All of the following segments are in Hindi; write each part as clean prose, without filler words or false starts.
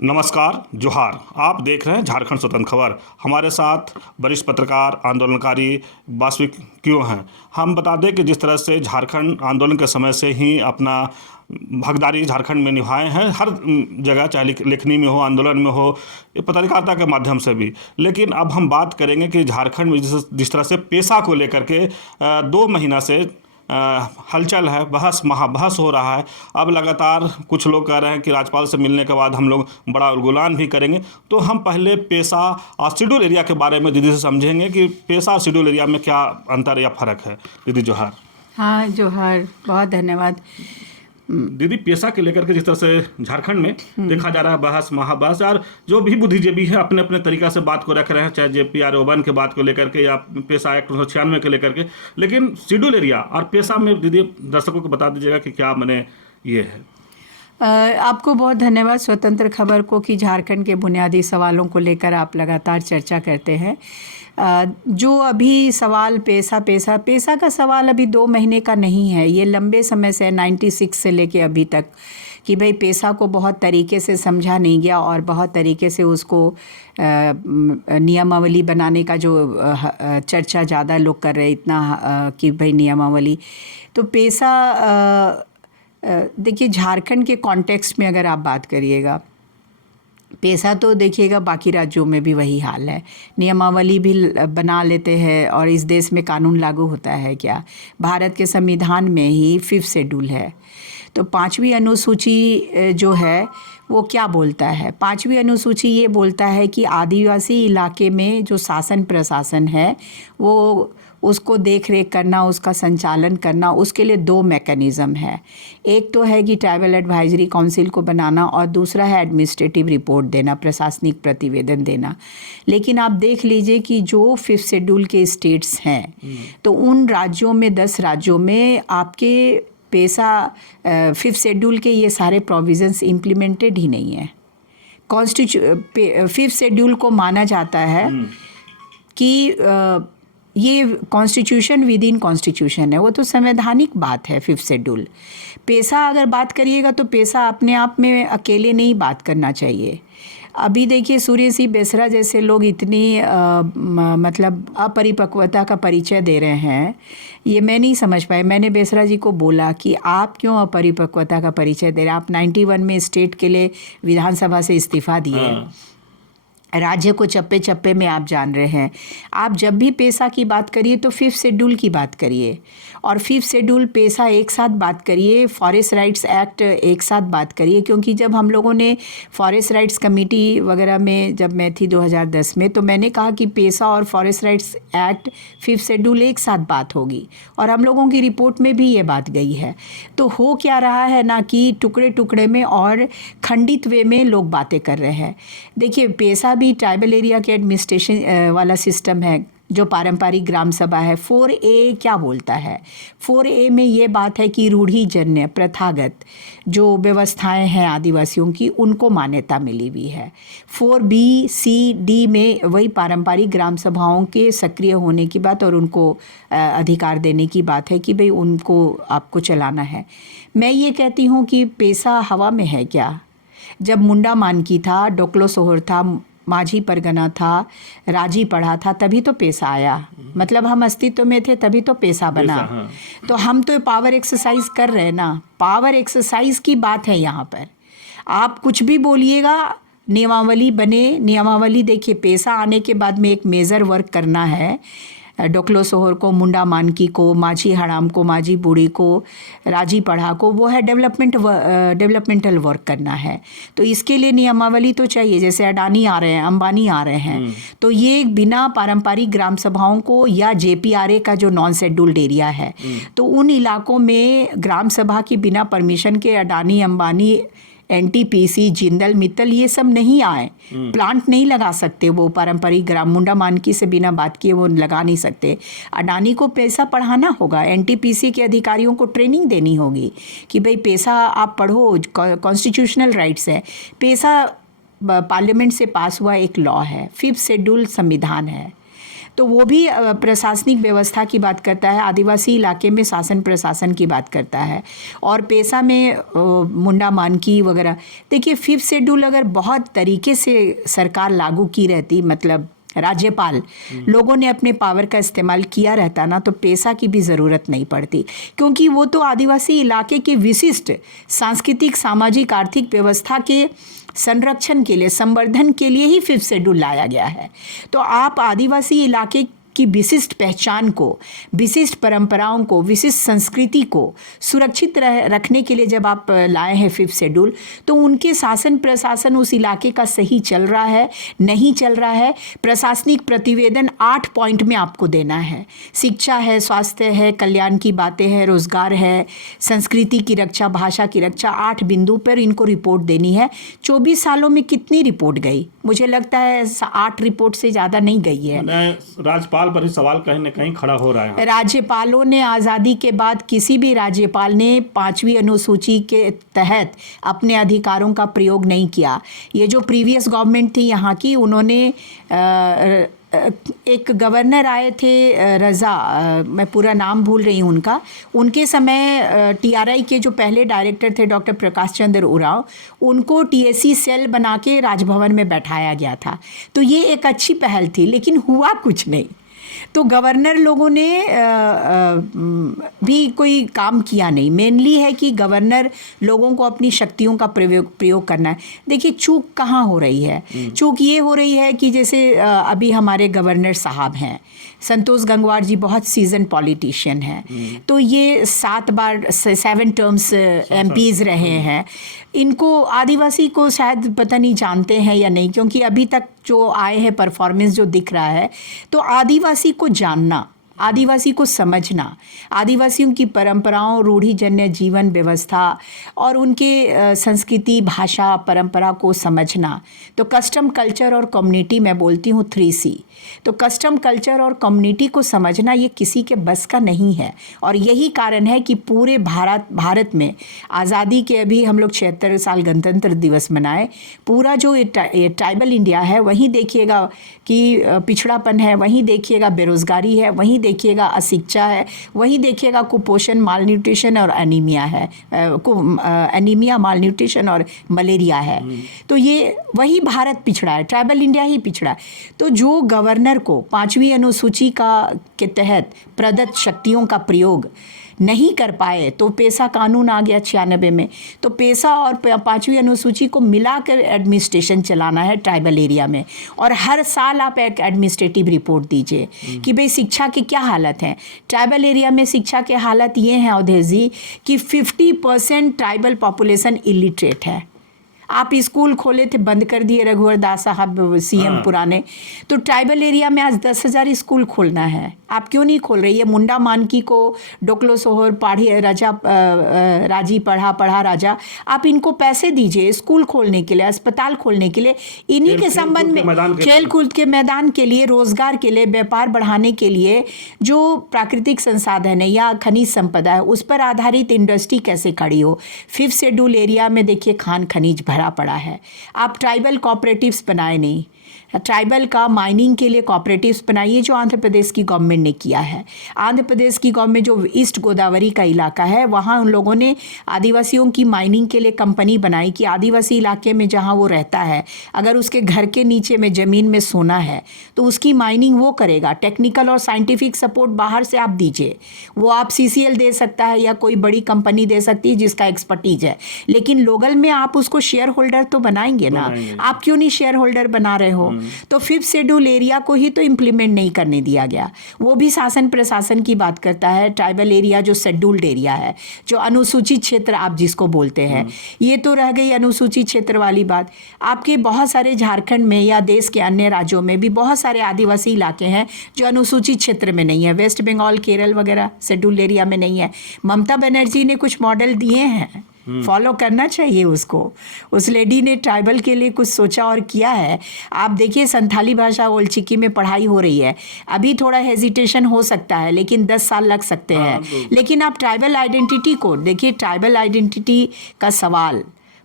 नमस्कार, जोहार। आप देख रहे हैं झारखंड स्वतंत्र खबर। हमारे साथ वरिष्ठ पत्रकार, आंदोलनकारी वास्तविक क्यों हैं। हम बता दें कि जिस तरह से झारखंड आंदोलन के समय से ही अपना भागीदारी झारखंड में निभाए हैं, हर जगह, चाहे लेखनी में हो, आंदोलन में हो, पत्रकारिता के माध्यम से भी। लेकिन अब हम बात करेंगे कि झारखंड में जिस तरह से पेशा को लेकर के 2 महीना से हलचल है, बहस महाबहस हो रहा है। अब लगातार कुछ लोग कह रहे हैं कि राज्यपाल से मिलने के बाद हम लोग बड़ा उलगुलान भी करेंगे। तो हम पहले पेशा और शेड्यूल एरिया के बारे में दीदी से समझेंगे कि पेशा और शेड्यूल एरिया में क्या अंतर या फ़र्क है। दीदी जोहार। हाँ जोहार, बहुत धन्यवाद। दीदी, पेशा के लेकर के जिस तरह से झारखंड में देखा जा रहा है बहस महाबहस, और जो भी बुद्धिजीवी है अपने अपने तरीका से बात को रख रहे हैं, चाहे JPR-01 के बात को लेकर के या पेशा एक्ट 1996 के लेकर के। लेकिन शेड्यूल एरिया और पेशा में दीदी दर्शकों को बता दीजिएगा कि क्या मने ये है। आपको बहुत धन्यवाद स्वतंत्र खबर को कि झारखंड के बुनियादी सवालों को लेकर आप लगातार चर्चा करते हैं। जो अभी सवाल पेशा का सवाल अभी 2 महीने का नहीं है, ये लंबे समय से 96 से लेके अभी तक कि भाई पेशा को बहुत तरीके से समझा नहीं गया और बहुत तरीके से उसको नियमावली बनाने का जो चर्चा ज़्यादा लोग कर रहे हैं इतना कि भाई नियमावली। तो पेशा देखिए, झारखंड के कॉन्टेक्स्ट में अगर आप बात करिएगा, पेशा तो देखिएगा बाकी राज्यों में भी वही हाल है। नियमावली भी बना लेते हैं और इस देश में कानून लागू होता है क्या? भारत के संविधान में ही 5th शेड्यूल है। तो 5वीं अनुसूची जो है वो क्या बोलता है? 5वीं अनुसूची ये बोलता है कि आदिवासी इलाके में जो शासन प्रशासन है वो उसको देख रेख करना, उसका संचालन करना, उसके लिए 2 मैकेनिज़्म है। एक तो है कि ट्राइबल एडवाइजरी काउंसिल को बनाना और दूसरा है एडमिनिस्ट्रेटिव रिपोर्ट देना, प्रशासनिक प्रतिवेदन देना। लेकिन आप देख लीजिए कि जो 5th शेड्यूल के स्टेट्स हैं, तो उन राज्यों में 10 राज्यों में आपके पेशा 5th शेड्यूल के ये सारे प्रोविजंस इम्प्लीमेंटेड ही नहीं है। 5th शेड्यूल को माना जाता है कि ये कॉन्स्टिट्यूशन विद इन कॉन्स्टिट्यूशन है, वो तो संवैधानिक बात है 5th शेड्यूल। पेशा अगर बात करिएगा तो पेशा अपने आप में अकेले नहीं बात करना चाहिए। अभी देखिए, सूर्य सिंह बेसरा जैसे लोग इतनी मतलब अपरिपक्वता का परिचय दे रहे हैं, ये मैं नहीं समझ पाई। मैंने बेसरा जी को बोला कि आप क्यों अपरिपक्वता का परिचय दे रहे हैं? आप 91 में स्टेट के लिए विधानसभा से इस्तीफा दिए, राज्य को चप्पे चप्पे में आप जान रहे हैं। आप जब भी पेशा की बात करिए तो 5th शेड्यूल की बात करिए, और 5th शेड्यूल पेशा एक साथ बात करिए, फॉरेस्ट राइट्स एक्ट एक साथ बात करिए। क्योंकि जब हम लोगों ने फॉरेस्ट राइट्स कमेटी वगैरह में जब मैं थी 2010 में, तो मैंने कहा कि पेशा और forest rights act 5th schedule एक साथ बात होगी, और हम लोगों की रिपोर्ट में भी ये बात गई है। तो हो क्या रहा है ना कि टुकड़े टुकड़े में और खंडित वे में लोग बातें कर रहे हैं। देखिए, पेशा भी ट्राइबल एरिया के एडमिनिस्ट्रेशन वाला सिस्टम है, जो पारंपरिक ग्राम सभा है। 4A क्या बोलता है? 4A में ये बात है कि रूढ़िजन्य प्रथागत जो व्यवस्थाएं हैं आदिवासियों की, उनको मान्यता मिली हुई है। 4B, C, D में वही पारंपरिक ग्राम सभाओं के सक्रिय होने की बात और उनको अधिकार देने की बात है कि भाई उनको आपको चलाना है। मैं ये कहती हूँ कि पेशा हवा में है क्या? जब मुंडा मानकी था, डोकलो सोहर था, माझी परगना था, राजी पढ़ा था, तभी तो पेशा आया। मतलब हम अस्तित्व में थे तभी तो पेशा बना। हाँ। तो हम तो पावर एक्सरसाइज कर रहे हैं ना, पावर एक्सरसाइज की बात है यहाँ पर। आप कुछ भी बोलिएगा, नियमावली बने। नियमावली देखिए, पेशा आने के बाद में एक मेजर वर्क करना है। डोकलो सोहर को, मुंडा मानकी को, माझी हड़ाम को, माझी बूढ़ी को, राजी पढ़ा को, वो है डेवलपमेंटल वर्क करना है। तो इसके लिए नियमावली तो चाहिए। जैसे अडानी आ रहे हैं, अंबानी आ रहे हैं, तो ये बिना पारंपरिक ग्राम सभाओं को या JPRA का जो नॉन शेड्यूल्ड एरिया है, तो उन इलाकों में ग्राम सभा की बिना परमिशन के अडानी, अंबानी, NTPC, जिंदल, मित्तल ये सब नहीं आए। प्लांट नहीं लगा सकते वो पारंपरिक ग्राम। मुंडा मानकी से बिना बात किए वो लगा नहीं सकते। अडानी को पैसा पढ़ाना होगा, NTPC के अधिकारियों को ट्रेनिंग देनी होगी कि भाई पैसा आप पढ़ो, कॉन्स्टिट्यूशनल राइट्स है। पैसा पार्लियामेंट से पास हुआ एक लॉ है, 5th शेड्यूल संविधान है। तो वो भी प्रशासनिक व्यवस्था की बात करता है, आदिवासी इलाके में शासन प्रशासन की बात करता है, और पेशा में मुंडा मानकी वगैरह। देखिए 5th शेड्यूल अगर बहुत तरीके से सरकार लागू की रहती, मतलब राज्यपाल लोगों ने अपने पावर का इस्तेमाल किया रहता ना, तो पेशा की भी ज़रूरत नहीं पड़ती, क्योंकि वो तो आदिवासी इलाके के विशिष्ट सांस्कृतिक, सामाजिक, आर्थिक व्यवस्था के संरक्षण के लिए, संवर्धन के लिए ही 5th शेड्यूल लाया गया है। तो आप आदिवासी इलाके की विशिष्ट पहचान को, विशिष्ट परंपराओं को, विशिष्ट संस्कृति को सुरक्षित रखने के लिए जब आप लाए हैं 5th शेड्यूल, तो उनके शासन प्रशासन उस इलाके का सही चल रहा है, नहीं चल रहा है, प्रशासनिक प्रतिवेदन 8 पॉइंट में आपको देना है। शिक्षा है, स्वास्थ्य है, कल्याण की बातें हैं, रोजगार है, संस्कृति की रक्षा, भाषा की रक्षा, 8 बिंदु पर इनको रिपोर्ट देनी है। 24 सालों में कितनी रिपोर्ट गई? मुझे लगता है 8 रिपोर्ट से ज़्यादा नहीं गई है। राज्यपाल पर ही सवाल कहीं न कहीं खड़ा हो रहा है। राज्यपालों ने आज़ादी के बाद किसी भी राज्यपाल ने 5वीं अनुसूची के तहत अपने अधिकारों का प्रयोग नहीं किया। ये जो प्रीवियस गवर्नमेंट थी यहाँ की, उन्होंने एक गवर्नर आए थे रज़ा, मैं पूरा नाम भूल रही हूँ उनका, उनके समय TRI के जो पहले डायरेक्टर थे डॉक्टर प्रकाश चंद्र उरांव, उनको TSC सेल बना के राजभवन में बैठाया गया था। तो ये एक अच्छी पहल थी, लेकिन हुआ कुछ नहीं। तो गवर्नर लोगों ने भी कोई काम किया नहीं। मेनली है कि गवर्नर लोगों को अपनी शक्तियों का प्रयोग करना है। देखिए चूक कहाँ हो रही है? चूक ये हो रही है कि जैसे अभी हमारे गवर्नर साहब हैं संतोष गंगवार जी, बहुत सीजन पॉलिटिशियन हैं, तो ये 7 टर्म्स MPs रहे हैं। इनको आदिवासी को शायद पता नहीं जानते हैं या नहीं, क्योंकि अभी तक जो आए हैं परफॉर्मेंस जो दिख रहा है, तो आदिवासी को जानना, आदिवासी को समझना, आदिवासियों की परंपराओं, रूढ़िजन्य जीवन व्यवस्था और उनके संस्कृति, भाषा, परंपरा को समझना। तो कस्टम, कल्चर और कम्युनिटी, मैं बोलती हूँ 3C। तो कस्टम, कल्चर और कम्युनिटी को समझना ये किसी के बस का नहीं है। और यही कारण है कि पूरे भारत में आज़ादी के अभी हम लोग 76 साल गणतंत्र दिवस मनाए, पूरा जो ट्राइबल इंडिया है, वहीं देखिएगा कि पिछड़ापन है, वहीं देखिएगा बेरोज़गारी है, वहीं देखिएगा अशिक्षा है, वहीं देखिएगा कुपोषण, मालन्यूट्रिशन और एनीमिया है, एनीमिया, मालन्यूट्रिशन और मलेरिया है। तो ये वही भारत पिछड़ा है, ट्राइबल इंडिया ही पिछड़ा है। तो जो गवर्नर को 5वीं अनुसूची के तहत प्रदत्त शक्तियों का प्रयोग नहीं कर पाए, तो पेशा कानून आ गया 96 में, तो पेशा और 5वीं अनुसूची को मिलाकर एडमिनिस्ट्रेशन चलाना है ट्राइबल एरिया में। और हर साल आप एक एडमिनिस्ट्रेटिव रिपोर्ट दीजिए कि भाई शिक्षा की क्या हालत है। ट्राइबल एरिया में शिक्षा के हालत ये है अवधेश जी कि 50% ट्राइबल पॉपुलेशन इलिटरेट है। आप स्कूल खोले थे, बंद कर दिए रघुवर दास साहब CM पुराने। तो ट्राइबल एरिया में आज 10,000 स्कूल खोलना है, आप क्यों नहीं खोल रही है? मुंडा मानकी को डोकलो सोहर पढ़ी राजा, राजी पढ़ा राजा, आप इनको पैसे दीजिए स्कूल खोलने के लिए, अस्पताल खोलने के लिए, इन्हीं के संबंध में खेल कूद के मैदान के लिए, रोजगार के लिए, व्यापार बढ़ाने के लिए जो प्राकृतिक संसाधन है या खनिज संपदा है, उस पर आधारित इंडस्ट्री कैसे खड़ी हो। 5th शेड्यूल एरिया में देखिए खान खनिज भरा पड़ा है। आप ट्राइबल कोऑपरेटिव्स बनाए नहीं, ट्राइबल का माइनिंग के लिए कोऑपरेटिव्स बनाइए, जो आंध्र प्रदेश की गवर्नमेंट ने किया है। आंध्र प्रदेश की गवर्नमेंट जो ईस्ट गोदावरी का इलाका है, वहाँ उन लोगों ने आदिवासियों की माइनिंग के लिए कंपनी बनाई कि आदिवासी इलाके में जहाँ वो रहता है, अगर उसके घर के नीचे में ज़मीन में सोना है तो उसकी माइनिंग वो करेगा। टेक्निकल और साइंटिफिक सपोर्ट बाहर से आप दीजिए, वो आप CCL दे सकता है या कोई बड़ी कंपनी दे सकती है जिसका एक्सपर्टीज है, लेकिन लोकल में आप उसको शेयर होल्डर तो बनाएंगे ना। आप क्यों नहीं शेयर होल्डर बना रहे हो? तो 5th शेड्यूल एरिया को ही तो इम्प्लीमेंट नहीं करने दिया गया। वो भी शासन प्रशासन की बात करता है। ट्राइबल एरिया जो शेड्यूल्ड एरिया है, जो अनुसूचित क्षेत्र आप जिसको बोलते हैं, ये तो रह गई अनुसूचित क्षेत्र वाली बात। आपके बहुत सारे झारखंड में या देश के अन्य राज्यों में भी बहुत सारे आदिवासी इलाके हैं जो अनुसूचित क्षेत्र में नहीं है। वेस्ट बंगाल, केरल वगैरह शेड्यूल्ड एरिया में नहीं है। ममता बनर्जी ने कुछ मॉडल दिए हैं, फॉलो करना चाहिए उसको। उस लेडी ने ट्राइबल के लिए कुछ सोचा और किया है। आप देखिए संथाली भाषा ओल्ड चिकी में पढ़ाई हो रही है, अभी थोड़ा हेजिटेशन हो सकता है, लेकिन 10 साल लग सकते हैं। लेकिन आप ट्राइबल आइडेंटिटी को देखिए, ट्राइबल आइडेंटिटी का सवाल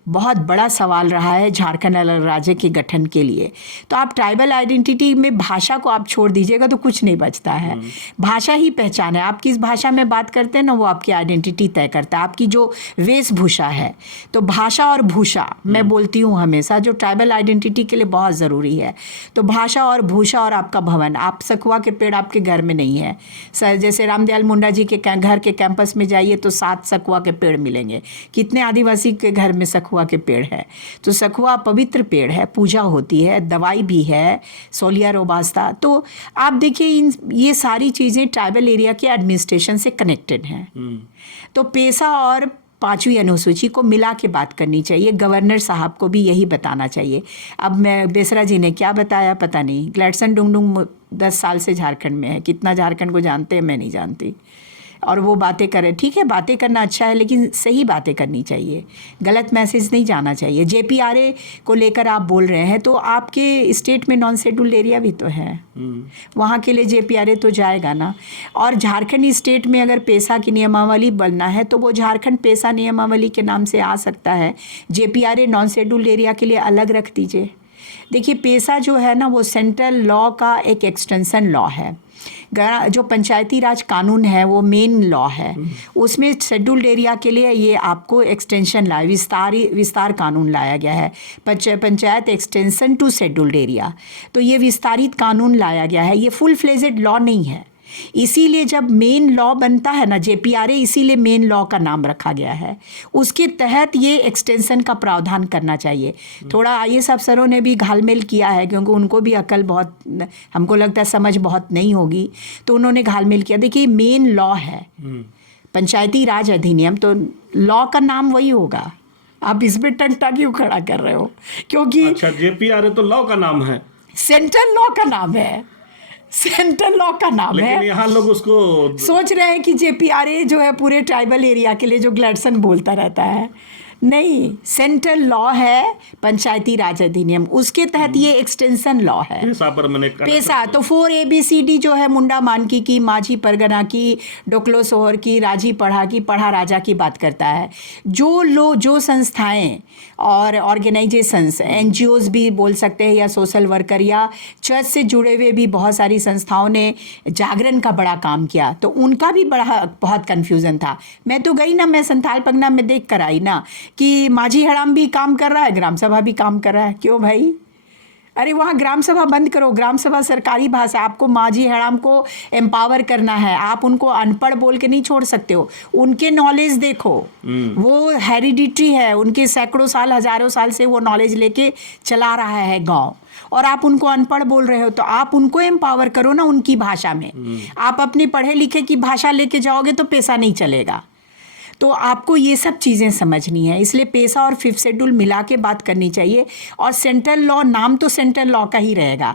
बहुत बड़ा सवाल रहा है झारखंड अलग राज्य के गठन के लिए। तो आप ट्राइबल आइडेंटिटी में भाषा को आप छोड़ दीजिएगा तो कुछ नहीं बचता है। भाषा ही पहचान है, आप किस भाषा में बात करते हैं ना, वो आपकी आइडेंटिटी तय करता है, आपकी जो वेशभूषा है। तो भाषा और भूषा मैं बोलती हूँ हमेशा, जो ट्राइबल आइडेंटिटी के लिए बहुत ज़रूरी है। तो भाषा और भूषा और आपका भवन, आप सखुआ के पेड़ आपके घर में नहीं है सर, जैसे रामदयाल मुंडा जी के घर के कैंपस में जाइए तो 7 सखुआ के पेड़ मिलेंगे। कितने आदिवासी के घर में सखुआ के पेड़ है? तो सखुआ पवित्र पेड़ है, पूजा होती है, दवाई भी है, सोलिया रोबास्ता। तो आप देखिए ये सारी चीज़ें ट्राइबल एरिया के एडमिनिस्ट्रेशन से कनेक्टेड हैं। तो पेशा और 5वीं अनुसूची को मिला के बात करनी चाहिए। गवर्नर साहब को भी यही बताना चाहिए। अब मैं बेसरा जी ने क्या बताया पता नहीं। ग्लैडसन डुंगडुंग 10 साल से झारखंड में है, कितना झारखंड को जानते हैं मैं नहीं जानती। और वो बातें करें, ठीक है, बातें करना अच्छा है, लेकिन सही बातें करनी चाहिए, गलत मैसेज नहीं जाना चाहिए। JPRA को लेकर आप बोल रहे हैं, तो आपके स्टेट में नॉन शेड्यूल्ड एरिया भी तो है, वहाँ के लिए JPRA तो जाएगा ना। और झारखंड स्टेट में अगर पेशा की नियमावली बनना है तो वो झारखंड पेशा नियमावली के नाम से आ सकता है। JPRA नॉन शेड्यूल्ड एरिया के लिए अलग रख दीजिए। देखिए पेशा जो है ना, वो सेंट्रल लॉ का एक एक्सटेंशन लॉ है। जो पंचायती राज कानून है वो मेन लॉ है, उसमें शेड्यूल्ड एरिया के लिए ये आपको एक्सटेंशन लाया, विस्तार कानून लाया गया है, panchayat extension to scheduled area. तो ये विस्तारित कानून लाया गया है, ये फुल फ्लेजेड लॉ नहीं है। इसीलिए जब मेन लॉ बनता है ना JPRA, इसीलिए मेन लॉ का नाम रखा गया है। उसके तहत ये एक्सटेंशन का प्रावधान करना चाहिए। थोड़ा IAS अफसरों ने भी घालमेल किया है, क्योंकि उनको भी अकल बहुत, हमको लगता है समझ बहुत नहीं होगी, तो उन्होंने घालमेल किया। देखिए मेन लॉ है पंचायती राज अधिनियम, तो लॉ का नाम वही होगा। आप इसमें टंटा क्यों खड़ा कर रहे हो? क्योंकि अच्छा, JPRA तो लॉ का नाम है, सेंट्रल लॉ का नाम है, सेंट्रल लॉ का नाम है। लेकिन यहाँ लोग उसको सोच रहे हैं कि JPRA जो है पूरे ट्राइबल एरिया के लिए, जो ग्लैडसन बोलता रहता है, नहीं, सेंट्रल लॉ है पंचायती राज अधिनियम, उसके तहत ये एक्सटेंशन लॉ है। पेशा पर मैंने पेशा तो 4 ABCD जो है, मुंडा मानकी की, माझी परगना की, डोकलो सोहर की, राजी पढ़ा की, पढ़ा राजा की बात करता है। जो संस्थाएं और ऑर्गेनाइजेशंस, NGOs भी बोल सकते हैं, या सोशल वर्कर, या चर्च से जुड़े हुए भी बहुत सारी संस्थाओं ने जागरण का बड़ा काम किया, तो उनका भी बहुत कन्फ्यूज़न था। मैं तो गई ना, मैं संथाल पगना में देख कर आई ना कि माझी हड़ाम भी काम कर रहा है, ग्राम सभा भी काम कर रहा है। क्यों भाई? अरे वहाँ ग्राम सभा बंद करो, ग्राम सभा सरकारी भाषा। आपको माझी हड़ाम को एम्पावर करना है, आप उनको अनपढ़ बोल के नहीं छोड़ सकते हो। उनके नॉलेज देखो, वो हेरिडिटरी है, उनके सैकड़ों साल, हजारों साल से वो नॉलेज लेके चला रहा है गांव, और आप उनको अनपढ़ बोल रहे हो, तो आप उनको एम्पावर करो ना उनकी भाषा में। आप अपने पढ़े लिखे की भाषा लेके जाओगे तो पेशा नहीं चलेगा। तो आपको ये सब चीज़ें समझनी है, इसलिए पेशा और 5th शेड्यूल मिला के बात करनी चाहिए। और सेंट्रल लॉ, नाम तो सेंट्रल लॉ का ही रहेगा,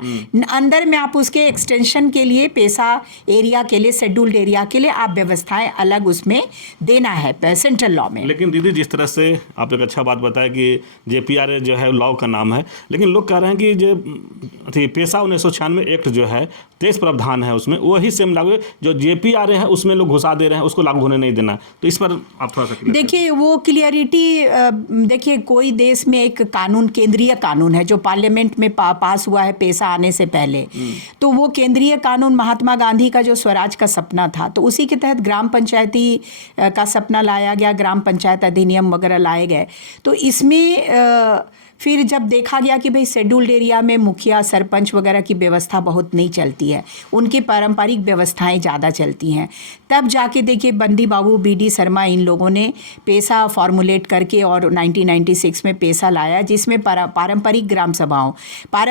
अंदर में आप उसके एक्सटेंशन के लिए पेशा एरिया के लिए, शेड्यूल्ड एरिया के लिए आप व्यवस्थाएं अलग उसमें देना है सेंट्रल लॉ में। लेकिन दीदी, जिस तरह से आप एक अच्छा बात बताया कि JPRA जो है लॉ का नाम है, लेकिन लोग कह रहे हैं कि जो पेशा 1996 एक्ट जो है 23 प्रावधान है उसमें, वही सेम लागू, जो JPRA है उसमें लोग घुसा दे रहे हैं, उसको लागू होने नहीं देना। तो इस पर आप थोड़ा सा देखिए, वो क्लियरिटी, देखिए कोई देश में एक कानून, केंद्रीय कानून है जो पार्लियामेंट में पास हुआ है पेशा आने से पहले, तो वो केंद्रीय कानून महात्मा गांधी का जो स्वराज का सपना था, तो उसी के तहत ग्राम पंचायती का सपना लाया गया, ग्राम पंचायत अधिनियम वगैरह लाए गए। तो इसमें फिर जब देखा गया कि भाई शेड्यूल्ड एरिया में मुखिया, सरपंच वगैरह की व्यवस्था बहुत नहीं चलती है, उनकी पारंपरिक व्यवस्थाएं ज़्यादा चलती हैं, तब जाके देखिए बंदी बाबू, BD शर्मा, इन लोगों ने पेशा फॉर्मुलेट करके और 1996 में पेशा लाया, जिसमें पारंपरिक ग्राम सभाओं,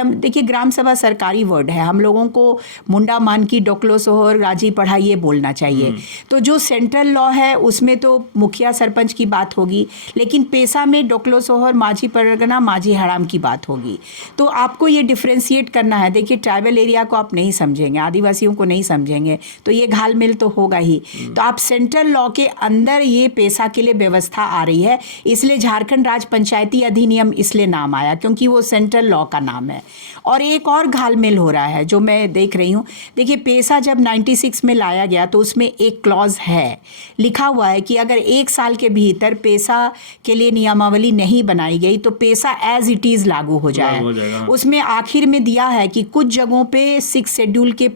देखिए ग्राम सभा सरकारी वर्ड है, हम लोगों को मुंडा मानकी, डोकलो सोहर, राजी पढ़ा ये बोलना चाहिए। तो जो सेंट्रल लॉ है उसमें तो मुखिया सरपंच की बात होगी, लेकिन पेशा में डोकलो सोहर, माझी परगना, मांझी हराम की बात होगी। तो आपको ये डिफ्रेंशिएट करना है। देखिए ट्राइबल एरिया को आप नहीं समझेंगे, आदिवासियों को नहीं समझेंगे, तो ये घालमेल तो होगा ही। तो आप सेंट्रल लॉ के अंदर ये पेशा के लिए व्यवस्था आ रही है, इसलिए झारखंड राज्य पंचायती अधिनियम इसलिए नाम आया, क्योंकि वो सेंट्रल लॉ का नाम है। और एक और घालमेल हो रहा है जो मैं देख रही हूँ। देखिए पेशा जब 96 में लाया गया तो उसमें एक क्लॉज है, लिखा हुआ है कि अगर 1 साल के भीतर पेशा के लिए नियमावली नहीं बनाई गई तो पेशा एज इट इज़ लागू हो जाएगा। उसमें आखिर में दिया है कि कुछ जगहों पे 6 शेड्यूल के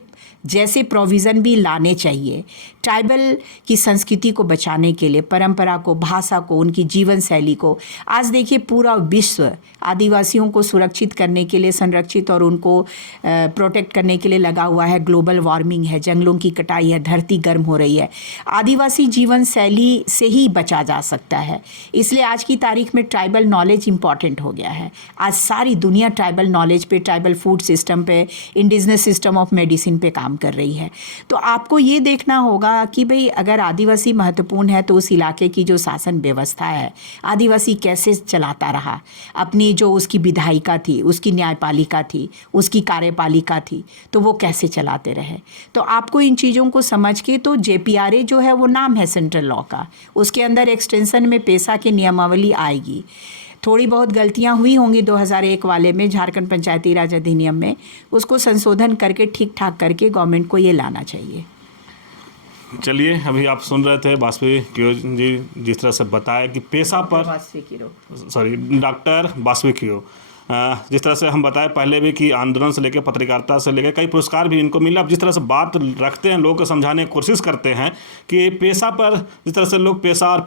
जैसे प्रोविज़न भी लाने चाहिए ट्राइबल की संस्कृति को बचाने के लिए, परंपरा को, भाषा को, उनकी जीवन शैली को। आज देखिए पूरा विश्व आदिवासियों को सुरक्षित करने के लिए, संरक्षित और उनको प्रोटेक्ट करने के लिए लगा हुआ है। ग्लोबल वार्मिंग है, जंगलों की कटाई है, धरती गर्म हो रही है। आदिवासी जीवन शैली से ही बचा जा सकता है। इसलिए आज की तारीख में ट्राइबल नॉलेज इम्पॉर्टेंट हो गया है। आज सारी दुनिया ट्राइबल नॉलेज पे, ट्राइबल फूड सिस्टम पे, इंडिजिनस सिस्टम ऑफ मेडिसिन पे काम कर रही है। तो आपको ये देखना होगा कि भाई अगर आदिवासी महत्वपूर्ण है तो उस इलाके की जो शासन व्यवस्था है, आदिवासी कैसे चलाता रहा, अपनी जो उसकी विधायिका थी, उसकी न्यायपालिका थी, उसकी कार्यपालिका थी, तो वो कैसे चलाते रहे। तो आपको इन चीज़ों को समझ के, तो JPRA जो है वो नाम है सेंट्रल लॉ का, उसके अंदर एक्सटेंशन में पेशा की नियमावली आएगी। थोड़ी बहुत गलतियां हुई होंगी 2001 वाले में, झारखंड पंचायती राज अधिनियम में, उसको संशोधन करके ठीक ठाक करके गवर्नमेंट को ये लाना चाहिए। चलिए, अभी आप सुन रहे थे वासवी कियो जी जिस तरह से बताया कि पेशा पर, डॉक्टर वासवी कियो जिस तरह से हम बताए पहले भी कि आंदोलन से लेकर पत्रकारिता से लेकर कई पुरस्कार भी इनको मिला। अब जिस तरह से बात रखते हैं, लोगों को समझाने की कोशिश करते हैं कि पेशा पर, जिस तरह से लोग पेशा और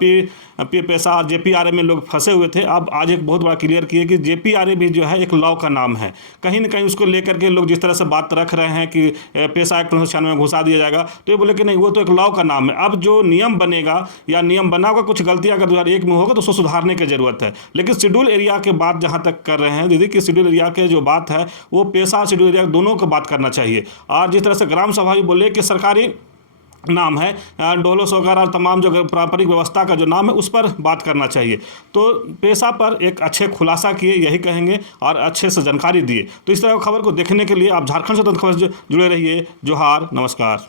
पेशा और JPRA में लोग फंसे हुए थे, अब आज एक बहुत बड़ा क्लियर किया कि JPRA भी जो है एक लॉ का नाम है। कहीं ना कहीं उसको लेकर के लोग जिस तरह से बात रख रहे हैं कि पेशा एक्ट 1996 में घुसा दिया जाएगा, तो ये बोले कि नहीं, वो तो एक लॉ का नाम है। अब जो नियम बनेगा या नियम बना होगा, कुछ गलतियाँ अगर 2001 में होगा तो उसको सुधारने की ज़रूरत है। लेकिन शेड्यूल एरिया के बात जहाँ तक कर रहे हैं दीदी, कि शेड्यूल एरिया के जो बात है वो पेशा और शेड्यूल एरिया दोनों को बात करना चाहिए। और जिस तरह से ग्राम सभा भी बोले कि सरकारी नाम है, डोलो सोगार और तमाम जो पारंपरिक व्यवस्था का जो नाम है उस पर बात करना चाहिए। तो पेशा पर एक अच्छे खुलासा किए, यही कहेंगे, और अच्छे से जानकारी दिए। तो इस तरह की खबर को देखने के लिए आप झारखंड स्वतंत्र खबर से जुड़े रहिए। जोहार, नमस्कार।